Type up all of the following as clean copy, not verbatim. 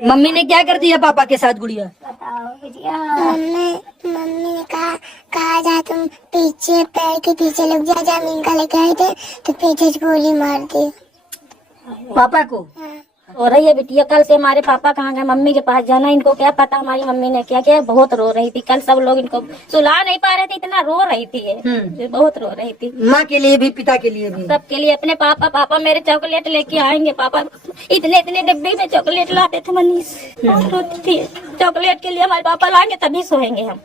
Mummy ने क्या कर दिया पापा के साथ गुड़िया? बताओ भैया। मम्मी ने कहा जा तुम पीछे पैर के पीछे लग जा, जमीन का लेके आए थे तो पीछे से गोली मार दी पापा को। रो रही है बिटिया, कल से हमारे पापा कहाँ गए, मम्मी के पास जाना, इनको क्या पता हमारी मम्मी ने क्या किया। बहुत रो रही थी कल, सब लोग इनको सुला नहीं पा रहे थे, इतना रो रही थी ये, बहुत रो रही थी। माँ के लिए भी पिता के लिए भी, सबके लिए। अपने पापा मेरे चॉकलेट लेके आएंगे, पापा इतने इतने डिब्बे में चॉकलेट लाते थे। मनीष बहुत रोती थी, चॉकलेट के लिए हमारे पापा लाएंगे तभी सोएंगे हम।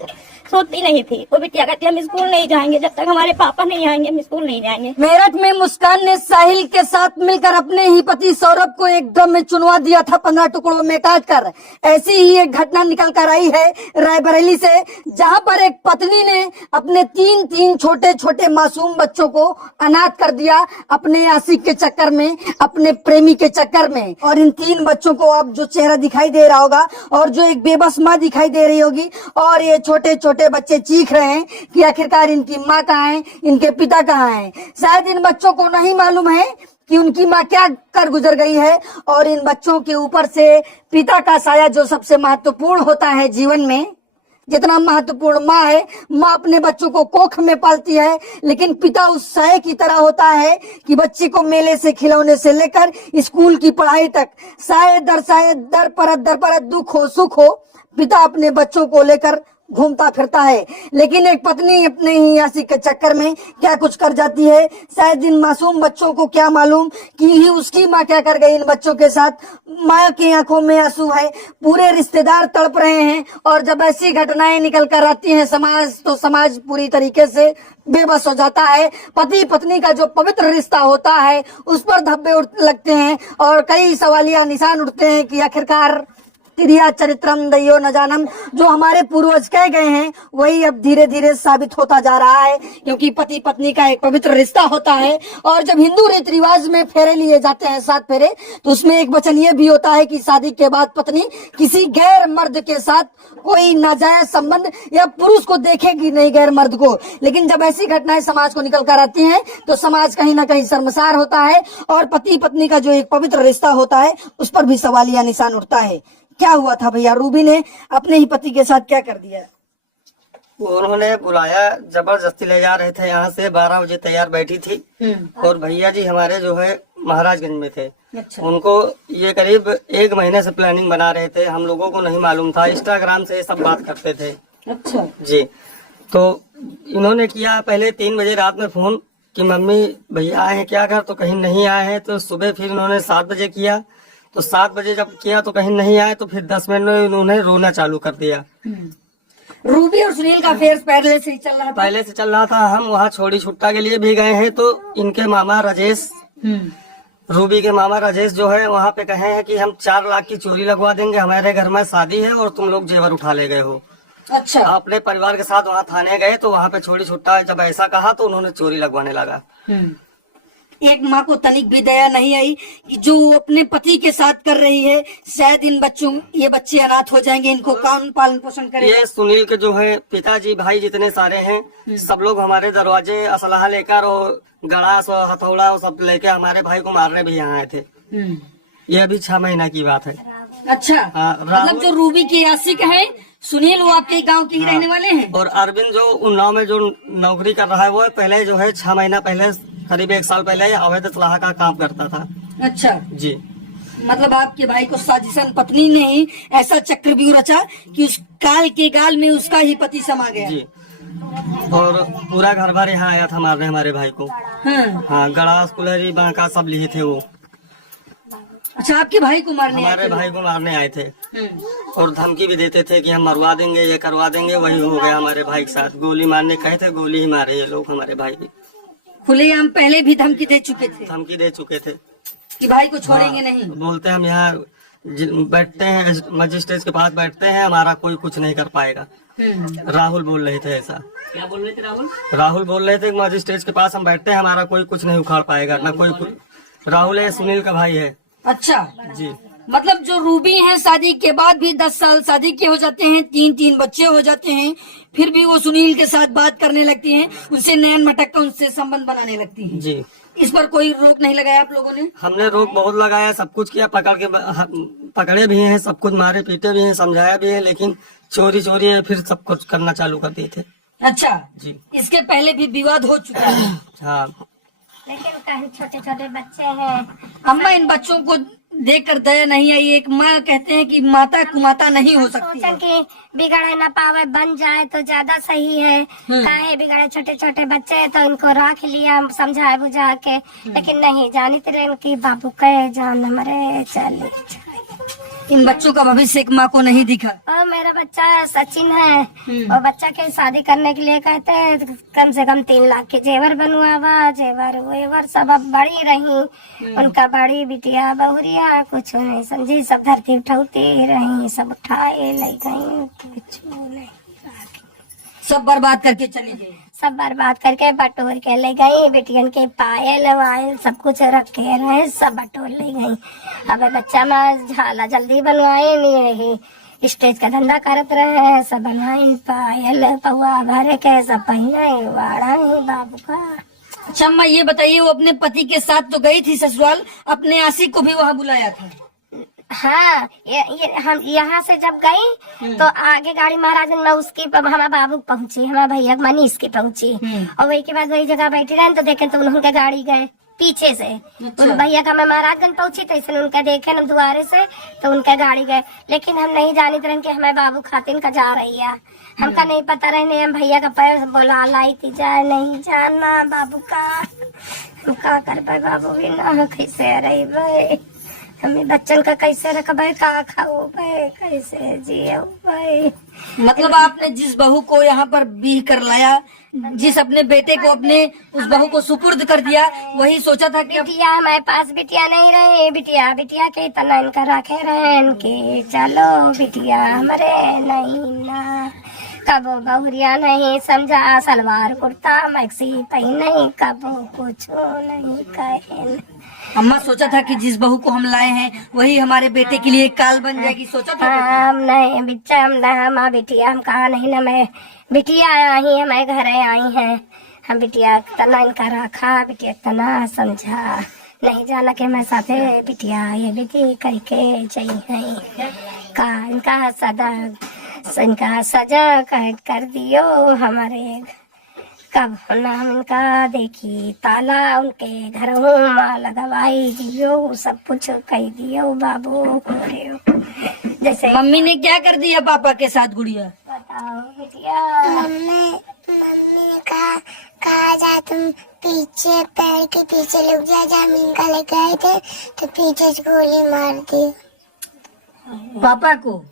सोती नहीं थी वो बिटिया, कहती हम स्कूल नहीं जाएंगे जब तक हमारे पापा नहीं आएंगे, हम स्कूल नहीं जाएंगे। मेरठ में मुस्कान ने साहिल के साथ मिलकर अपने ही पति सौरभ को एक ड्रम में चुनवा दिया था 15 टुकड़ों में काटकर। ऐसी ही एक घटना निकल कर आई है रायबरेली से, जहां पर एक पत्नी ने अपने तीन छोटे छोटे मासूम बच्चों को अनाथ कर दिया अपने आशिक के चक्कर में, अपने प्रेमी के चक्कर में। और इन 3 बच्चों को अब जो चेहरा दिखाई दे रहा होगा और जो एक बेबस माँ दिखाई दे रही होगी, और ये छोटे छोटे बच्चे चीख रहे हैं कि आखिरकार इनकी माँ कहाँ है, इनके पिता कहाँ हैं। शायद इन बच्चों को नहीं मालूम है कि उनकी माँ क्या कर गुजर गई है, और इन बच्चों के ऊपर से पिता का साया जो सबसे महत्वपूर्ण होता है जीवन में, जितना महत्वपूर्ण माँ है, माँ अपने बच्चों को कोख में पालती है, लेकिन पिता उस साये की तरह होता है कि बच्चे को मेले से खिलौने से लेकर स्कूल की पढ़ाई तक साये दर परत दुख हो सुख हो, पिता अपने बच्चों को लेकर घूमता फिरता है। लेकिन एक पत्नी अपने ही आशिक के चक्कर में क्या कुछ कर जाती है, शायद इन मासूम बच्चों को क्या मालूम कि ही उसकी माँ क्या कर गई इन बच्चों के साथ। माँ की आंखों में आंसू है, पूरे रिश्तेदार तड़प रहे हैं, और जब ऐसी घटनाएं निकल कर आती हैं समाज, तो समाज पूरी तरीके से बेबस हो जाता है। पति पत्नी का जो पवित्र रिश्ता होता है उस पर धब्बे लगते हैं, और कई सवालिया निशान उठते हैं कि आखिरकार तिरिया चरित्रम दैयो न जानम, जो हमारे पूर्वज कह गए हैं वही अब धीरे धीरे साबित होता जा रहा है। क्योंकि पति पत्नी का एक पवित्र रिश्ता होता है, और जब हिंदू रीति रिवाज में फेरे लिए जाते हैं 7 फेरे, तो उसमें एक वचन ये भी होता है कि शादी के बाद पत्नी किसी गैर मर्द के साथ कोई नाजायज संबंध या पुरुष को देखेगी नहीं, गैर मर्द को। लेकिन जब ऐसी घटनाएं समाज को निकल कर आती हैं तो समाज कहीं ना कहीं शर्मसार होता है, और पति पत्नी का जो एक पवित्र रिश्ता होता है उस पर भी सवालिया निशान उठता है। क्या हुआ था भैया, रूबी ने अपने ही पति के साथ क्या कर दिया? उन्होंने बुलाया, जबरदस्ती ले जा रहे थे यहाँ से, 12 बजे तैयार बैठी थी, और भैया जी हमारे जो है महाराजगंज में थे। अच्छा। उनको ये करीब 1 महीने से प्लानिंग बना रहे थे, हम लोगों को नहीं मालूम था, इंस्टाग्राम से ये सब बात करते थे। अच्छा जी। तो इन्होंने किया पहले 3 बजे रात में फोन कि मम्मी भैया आए हैं क्या घर, तो कहीं नहीं आए हैं। तो सुबह फिर इन्होंने 7 बजे किया, तो 7 बजे जब किया तो कहीं नहीं आए, तो फिर 10 मिनट में उन्होंने रोना चालू कर दिया। रूबी और सुनील का अफेयर पहले से ही चल रहा था? पहले से चल रहा था। हम वहाँ छोड़ी छुट्टा के लिए भी गए हैं, तो इनके मामा राजेश, रूबी के मामा राजेश जो है वहाँ पे कहे हैं कि हम 4 लाख की चोरी लगवा देंगे, हमारे घर में शादी है और तुम लोग जेवर उठा ले गए हो। अच्छा। अपने परिवार के साथ वहाँ थाने गए, तो वहाँ पे छोड़ी छुट्टा जब ऐसा कहा तो उन्होंने चोरी लगवाने लगा। एक माँ को तनिक भी दया नहीं आई कि जो वो अपने पति के साथ कर रही है, शायद ये बच्चे अनाथ हो जाएंगे, इनको कौन पालन पोषण करेगा? ये सुनील के जो है पिताजी भाई जितने सारे हैं, सब लोग हमारे दरवाजे असलाह लेकर और गड़ास और हथौड़ा और सब लेके हमारे भाई को मारने भी यहाँ आए थे। ये अभी 6 महीना की बात है। अच्छा। मतलब जो रूबी के आशिक है सुनील, वो आपके गांव के ही रहने वाले हैं? और अरविंद जो उन्नाव में जो नौकरी कर रहा है, वो पहले जो है 6 महीना पहले, करीब 1 साल पहले अवैध सलाह का काम करता था। अच्छा जी। मतलब आपके भाई को साजिशन पत्नी ने ही ऐसा चक्रव्यूह रचा कि उस काल के गाल में उसका ही पति समा गया। जी। और पूरा घर भर यहाँ आया था मारने हमारे भाई को। हाँ, गड़ास कुलहरी बांका सब लिए थे वो। अच्छा, आपके भाई को मारने हमारे भाई को मारने आए थे, और धमकी भी देते थे कि हम मरवा देंगे, ये करवा देंगे। वही हो गया हमारे भाई के साथ, गोली मारने कहे थे, गोली ही मारे ये लोग हमारे भाई भी। खुलेआम पहले भी धमकी दे चुके थे? धमकी दे चुके थे कि भाई को छोड़ेंगे नहीं। बोलते हम यहाँ बैठते हैं, मजिस्ट्रेट के पास बैठते हैं, हमारा कोई कुछ नहीं कर पाएगा। राहुल बोल रहे थे ऐसा। क्या बोल रहे थे राहुल? राहुल बोल रहे थे मजिस्ट्रेट के पास हम बैठते हैं, हमारा कोई कुछ नहीं उखाड़ पाएगा, ना कोई कुछ। राहुल है सुनील का भाई है। अच्छा जी। मतलब जो रूबी हैं शादी के बाद भी 10 साल शादी के हो जाते हैं, 3 बच्चे हो जाते हैं, फिर भी वो सुनील के साथ बात करने लगती हैं, उनसे नैन मटक कर उनसे संबंध बनाने लगती हैं। जी। इस पर कोई रोक नहीं लगाया आप लोगों ने? हमने रोक बहुत लगाया, सब कुछ किया, पकड़े भी हैं, सब कुछ मारे पीटे भी हैं, समझाया भी है, लेकिन चोरी चोरी फिर सब कुछ करना चालू कर दिए थे। अच्छा जी। इसके पहले भी विवाद हो चुका है। हाँ। लेकिन कहीं छोटे छोटे बच्चे हैं। अम्मा इन बच्चों को देख कर दया नहीं आई? एक माँ कहते हैं कि माता कुमाता नहीं हो सकती है। सोचन कि बिगड़े न पावे, बन जाए तो ज्यादा सही है। काहे बिगड़े, छोटे छोटे बच्चे हैं तो इनको रख लिया समझा बुझा के, लेकिन नहीं जानी तेरे की बाबू कहे जान हमारे चले। इन बच्चों का भविष्य एक माँ को नहीं दिखा। और मेरा बच्चा सचिन है, और बच्चा के शादी करने के लिए कहते हैं कम से कम 3 लाख के जेवर बनवावा, जेवर वेवर सब अब बड़ी रही। उनका बड़ी बिटिया बहुरिया कुछ नहीं समझी, सब धरती उठाती रही, सब उठाए ले गई, कुछ नहीं, सब बर्बाद करके चली गई। सब बर्बाद करके बटोर के ले गई। बेटियन के पायल वायल सब कुछ रखे रहे, सब बटोर ले गई। अब बच्चा में झाला जल्दी बनवाए नहीं रही, स्टेज का धंधा करत रहे, सब बनवाए पायल पौआ भरे के सब पहने वाड़ा ही बाबू का। अच्छा अम्मा ये बताइए, वो अपने पति के साथ तो गई थी ससुराल, अपने आशिक को भी वहाँ बुलाया था? हाँ, ये हम यहाँ से जब गई तो आगे गाड़ी महाराजन में उसकी हमारा बाबू पहुंची, हमारा भैया मनीष की पहुंची, और वही के बाद वही जगह बैठी रहे तो देखे तो उनके गाड़ी गए पीछे से। उन भैया का मैं महाराजगंज पहुंची तो इसलिए उनका देखे न दुआरे से तो उनके गाड़ी गए, लेकिन हम नहीं जानी थे कि हमारे बाबू खातिन का जा रही है। हमका नहीं पता रहने, हम भैया का पैर बोला लाई थी जाए नहीं जाना बाबू का, हम का कर पाए, बाबू भी ना कैसे रही भाई, हमें बच्चन का कैसे रखबे, का खाओ भाई, कैसे जियो भाई। मतलब आपने जिस बहू को यहाँ पर बीह कर लाया, जिस अपने बेटे को अपने उस बहू को सुपुर्द कर दिया, वही सोचा था कि बिटिया हमारे पास बिटिया नहीं रही, बिटिया बिटिया के तना इनका रखे रहे इनके, चलो बिटिया हमारे नहीं ना, कबो बहुरिया नहीं समझा, सलवार कुर्ता मैक्सी पहने, कबो कुछ नहीं कहे। अम्मा सोचा था कि जिस बहू को हम लाए हैं वही हमारे बेटे के लिए काल बन जाएगी, सोचा था? हम नहीं बिच्चा, हम ना माँ बिटिया, हम कहा नहीं ना, मैं बिटिया आई हमारे घर आई है, हम बिटिया तना इनका रखा, बिटिया तना समझा, नहीं जाना के मैं साथे बिटिया ये बेटी करके चाहिए का इनका सजा कर दियो हमारे, कब हम इनका देखी ताला उनके घर माला दवाई दियो, सब कुछ कह दियो बाबू जैसे। मम्मी ने क्या कर दिया पापा के साथ गुड़िया? बताओ बिटिया। मम्मी ने कहा जा तुम पीछे पैर के पीछे लुक जा, जमीन का लेके आए थे तो पीछे से गोली मार दी पापा को।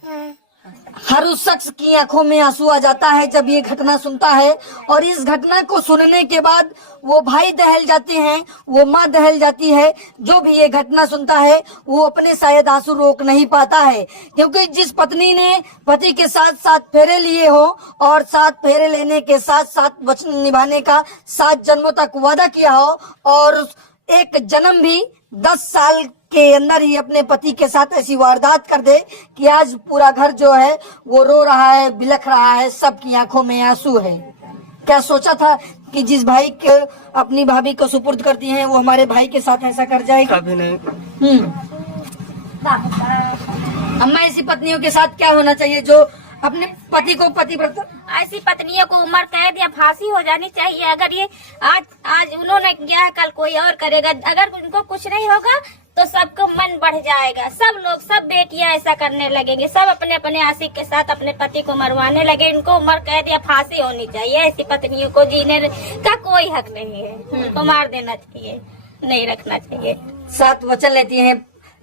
हर उस शख्स की आंखों में आंसू आ जाता है जब ये घटना सुनता है, और इस घटना को सुनने के बाद वो भाई दहल जाते हैं, वो माँ दहल जाती है। जो भी ये घटना सुनता है वो अपने शायद आंसू रोक नहीं पाता है, क्योंकि जिस पत्नी ने पति के साथ 7 फेरे लिए हो और 7 फेरे लेने के साथ 7 वचन निभाने का 7 जन्मों तक वादा किया हो, और एक जन्म भी 10 साल के अंदर ही अपने पति के साथ ऐसी वारदात कर दे कि आज पूरा घर जो है वो रो रहा है, बिलख रहा है, सबकी आंखों में आंसू है। क्या सोचा था कि जिस भाई के अपनी भाभी को सुपुर्द करती हैं वो हमारे भाई के साथ ऐसा कर जाएगा? कभी नहीं। अम्मा ऐसी पत्नियों के साथ क्या होना चाहिए जो अपने पति को पतिव्रता? ऐसी पत्नियों को उम्र कैद या फांसी हो जानी चाहिए। अगर ये आज उन्होंने किया, कल कोई और करेगा, अगर उनको कुछ नहीं होगा तो सबको मन बढ़ जाएगा, सब लोग, सब बेटियां ऐसा करने लगेंगे, सब अपने अपने आशिक के साथ अपने पति को मरवाने लगे। इनको उम्र कैद या फांसी होनी चाहिए। ऐसी पत्नियों को जीने का कोई हक नहीं है, उनको मार देना चाहिए, नहीं रखना चाहिए। 7 वचन लेती हैं,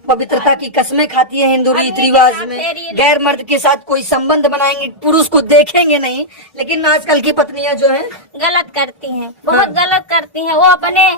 पवित्रता की कसमें खाती है हिंदू रीति रिवाज में, गैर मर्द के साथ कोई संबंध बनाएंगे, पुरुष को देखेंगे नहीं। लेकिन आजकल की पत्नियां जो हैं गलत करती हैं, बहुत गलत करती हैं, वो अपने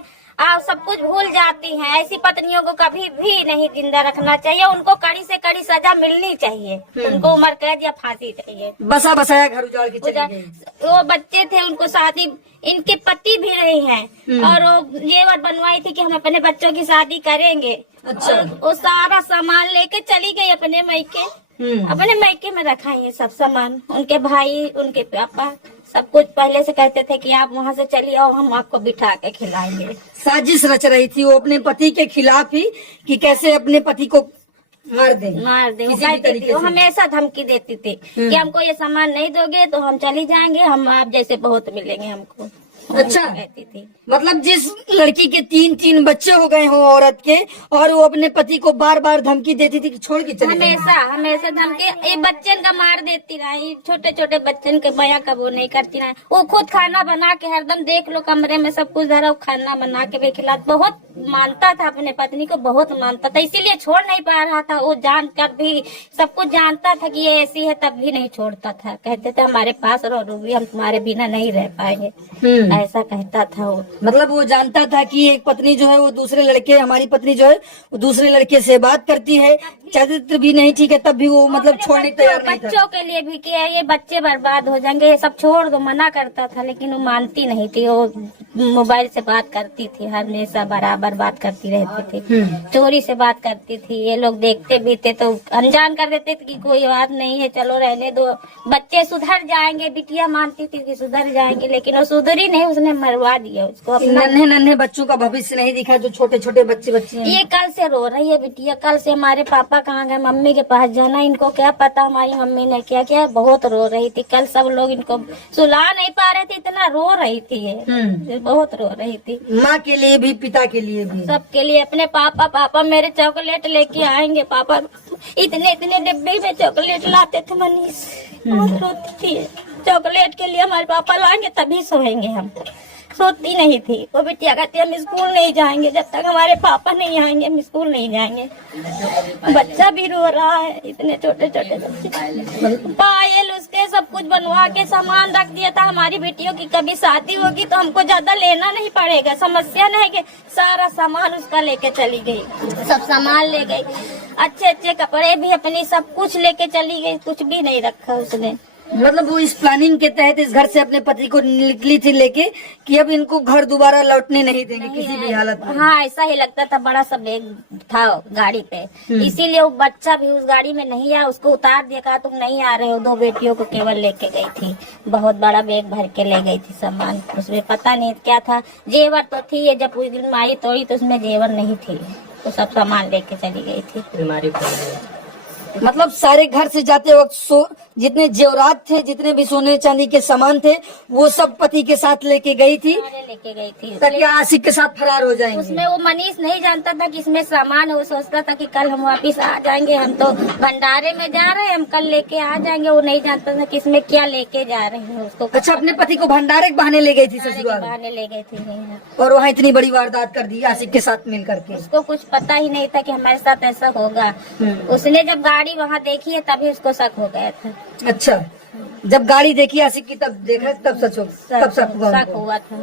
सब कुछ भूल जाती हैं। ऐसी पत्नियों को कभी भी नहीं जिंदा रखना चाहिए, उनको कड़ी से कड़ी सजा मिलनी चाहिए, उनको उम्र कैद या फांसी चाहिए। बसा बसाया घर उजाड़ के चली गई। वो बच्चे थे, उनको शादी, इनके पति भी रहे हैं, और वो ये बात बनवाई थी कि हम अपने बच्चों की शादी करेंगे। अच्छा। वो सारा सामान लेके चली गई अपने मायके में रखा है सब सामान, उनके भाई, उनके पापा सब कुछ पहले से कहते थे कि आप वहाँ से चलिए आओ, हम आपको बिठा के खिलाएंगे। साजिश रच रही थी वो अपने पति के खिलाफ ही कि कैसे अपने पति को मार दे। वो किसी भी कहती तरीके थी, वो से। हमेशा धमकी देती थी कि हमको ये सामान नहीं दोगे तो हम चली जाएंगे, हम आप जैसे बहुत मिलेंगे हमको। अच्छा। कहती थी। मतलब जिस लड़की के 3 बच्चे हो गए हो औरत के, और वो अपने पति को बार बार धमकी देती थी कि छोड़ के चले जाएं। हमेशा धमकी, ये बच्चन का मार देती रही, छोटे छोटे बच्चन के बया का वो नहीं करती रही। वो खुद खाना बना के हरदम देख लो कमरे में सब कुछ धरा, खाना बना के भी खिला। बहुत मानता था अपने पत्नी को, बहुत मानता था, इसीलिए छोड़ नहीं पा रहा था। वो जान कर भी सब कुछ जानता था कि ये ऐसी है, तब भी नहीं छोड़ता था। कहते थे हमारे पास रहो रूबी, हम तुम्हारे बिना नहीं रह पाएंगे, ऐसा कहता था वो। मतलब वो जानता था कि एक पत्नी जो है वो दूसरे लड़के, हमारी पत्नी जो है वो दूसरे लड़के से बात करती है, चरित्र भी नहीं ठीक है, तब भी वो मतलब छोड़ने को तैयार नहीं था। बच्चों के लिए भी किया, ये बच्चे बर्बाद हो जाएंगे, ये सब छोड़ दो, मना करता था, लेकिन वो मानती नहीं थी। वो मोबाइल से बात करती थी, हमेशा बराबर बात करती रहती थी, चोरी से बात करती थी। ये लोग देखते भी थे तो अनजान कर देते थे कि कोई बात नहीं है, चलो रहने दो, बच्चे सुधर जाएंगे। बिटिया मानती थी कि सुधर जाएंगे, लेकिन वो सुधरी नहीं, उसने मरवा दिया उसको। नन्हे नन्हे बच्चों का भविष्य नहीं दिखा, जो छोटे छोटे बच्चे हैं। ये कल से रो रही है बिटिया, कल से हमारे पापा कहाँ गए, मम्मी के पास जाना, इनको क्या पता हमारी मम्मी ने क्या किया। बहुत रो रही थी कल, सब लोग इनको सुला नहीं पा रहे थे, इतना रो रही थी ये, बहुत रो रही थी। माँ के लिए भी, पिता के लिए भी, सबके लिए। अपने पापा मेरे चॉकलेट लेके आएंगे, पापा इतने इतने डिब्बे में चॉकलेट लाते थे मनीष, बहुत रोती थी। चॉकलेट के लिए हमारे पापा लाएंगे तभी सोएंगे हम। सोती नहीं थी वो बिटिया, कहती हम स्कूल नहीं जाएंगे जब तक हमारे पापा नहीं आएंगे, हम स्कूल नहीं जाएंगे। बच्चा भी रो रहा है, इतने छोटे छोटे बच्चे। पायल उसके सब कुछ बनवा के सामान रख दिया था। हमारी बेटियों की कभी शादी होगी तो हमको ज्यादा लेना नहीं पड़ेगा, समस्या नहीं कि सारा सामान उसका लेके चली गई, सब सामान ले गई, अच्छे अच्छे कपड़े भी अपनी सब कुछ लेके चली गई, कुछ भी नहीं रखा उसने। मतलब वो इस प्लानिंग के तहत इस घर से अपने पति को निकली थी लेके कि अब इनको घर दोबारा लौटने नहीं देंगे किसी भी हालत में। हाँ, ऐसा ही लगता था। बड़ा सा बैग था गाड़ी पे, इसीलिए वो बच्चा भी उस गाड़ी में नहीं आया, उसको उतार दिया, कहा तुम नहीं आ रहे हो। 2 बेटियों को केवल लेके गई थी, बहुत बड़ा बैग भर के ले गई थी सामान, उसमें पता नहीं क्या था। जेवर तो थी, ये जब उस दिन माई तोड़ी तो उसमें जेवर नहीं थी, तो सब सामान लेके चली गई थी। मतलब सारे घर से जाते वक्त जितने जेवरात थे, जितने भी सोने चांदी के सामान थे, वो सब पति के साथ लेके गई थी, लेके गई थी ताकि आशिक के साथ फरार हो जाएंगे। उसमें वो मनीष नहीं जानता था कि इसमें सामान है, वो सोचता था कि कल हम वापिस आ जाएंगे, हम तो भंडारे में जा रहे हैं, हम कल लेके आ जाएंगे। वो नहीं जानता था कि इसमें क्या लेके जा रहे हैं उसको। अच्छा, अपने पति को भंडारे के बहाने ले गई थी ससुराल, बहाने ले गए थे, और वहाँ इतनी बड़ी वारदात कर दी आशिक के साथ मिल करके। उसको कुछ पता ही नहीं था कि हमारे साथ ऐसा होगा। उसने जब गाड़ी वहाँ देखी है तभी उसको शक हो गया था। अच्छा, जब गाड़ी देखी आशिक की तब देखा, तब शक हुआ था।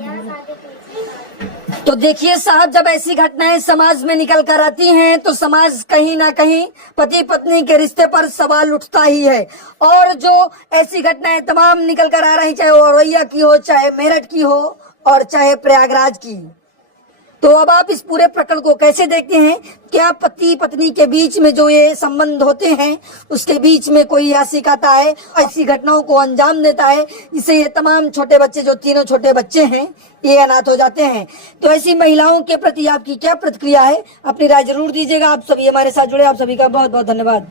तो देखिए साहब, जब ऐसी घटनाएं समाज में निकल कर आती हैं तो समाज कहीं ना कहीं पति पत्नी के रिश्ते पर सवाल उठता ही है। और जो ऐसी घटनाएं तमाम निकल कर आ रही, चाहे वो औरैया की हो, चाहे मेरठ की हो, और चाहे प्रयागराज की, तो अब आप इस पूरे प्रकरण को कैसे देखते हैं? क्या पति पत्नी के बीच में जो ये संबंध होते हैं उसके बीच में कोई आशिक आता है, ऐसी घटनाओं को अंजाम देता है, जिससे ये तमाम छोटे बच्चे, जो 3 छोटे बच्चे हैं, ये अनाथ हो जाते हैं? तो ऐसी महिलाओं के प्रति आपकी क्या प्रतिक्रिया है? अपनी राय जरूर दीजिएगा। आप सभी हमारे साथ जुड़े, आप सभी का बहुत बहुत धन्यवाद।